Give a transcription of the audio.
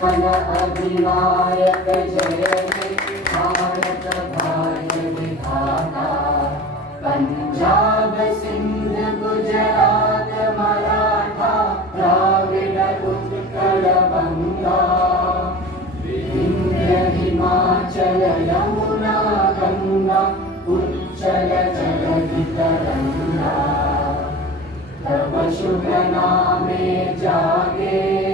फल अधिनायक जय हे भारत भाग्य विधाता। पंजाब सिंध गुजरात मराठा द्राविड उत्कल बंगा। विंध्य हिमाचल यमुना गंगा उच्चल जलधि तरंगा। तब शुभ नामे जागे